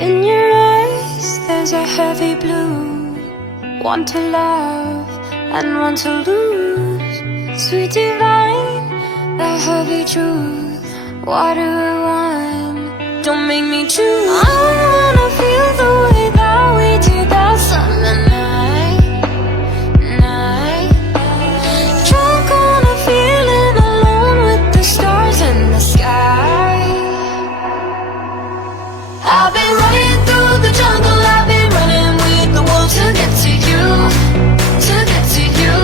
In your eyes there's a heavy blue, one to love and one to lose. Sweet divine, the heavy truth, water or wine, don't make me choose. I wanna feel the way that we did that summer night. Drunk on a feeling, alone with the stars in the sky. I've been running through the jungle, I've been running with the wolves to get to you, to get to you.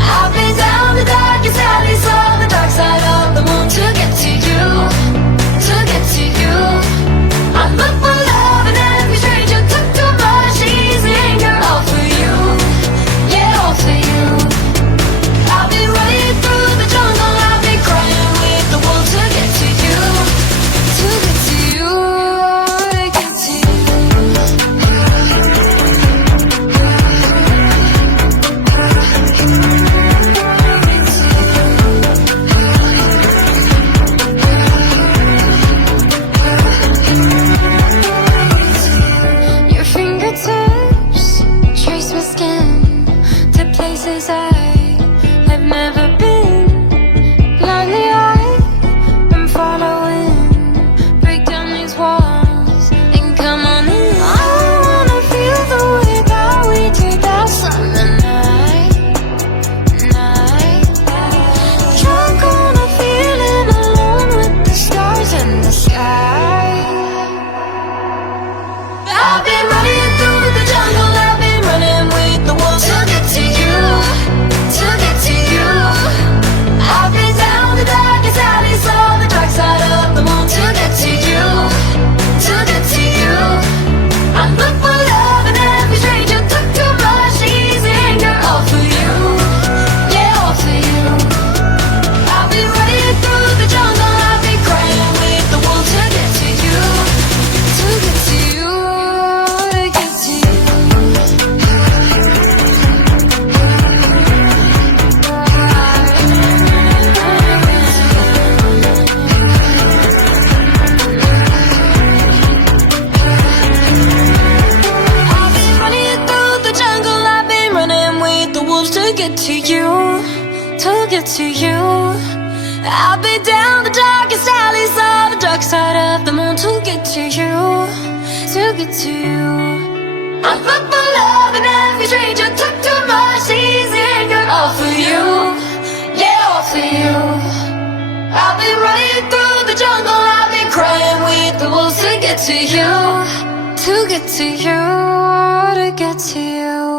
I've been down the darkest alleys, saw the dark side of the moon to get to you, to get to you. I look for love and every stranger took too much easy anger, all for you, yeah, all for you. I've been running through the jungle, I've been crying with the wolves to get to you, to get to you. Your fingertips trace my skin to places I have never been. Blindly I'm following, break down these walls and come on in. I wanna feel the way that we did that summer night. Drunk on a feeling, alone with the stars in the sky. I've been running through the jungle, I've been running with the wolves to get to you, to get to you. I've been down the darkest alleys, saw the dark side of the moon to get to you, to get to you. I look for love and every stranger took too much easy anger, all for you, yeah, all for you. I've been running through the jungle, I've been crying with the wolves to get to you, to get to you, to get to you. I've been running through the jungle, I've been running with the wolves to get to you, to get to you. I've been down the darkest alleys, saw the dark side of the moon to get to you, to get to you. I look for love and every stranger took too much easy anger, all for you, yeah, all for you. I've been running through the jungle, I've been crying with the wolves to get to you, to get to you, to get to you.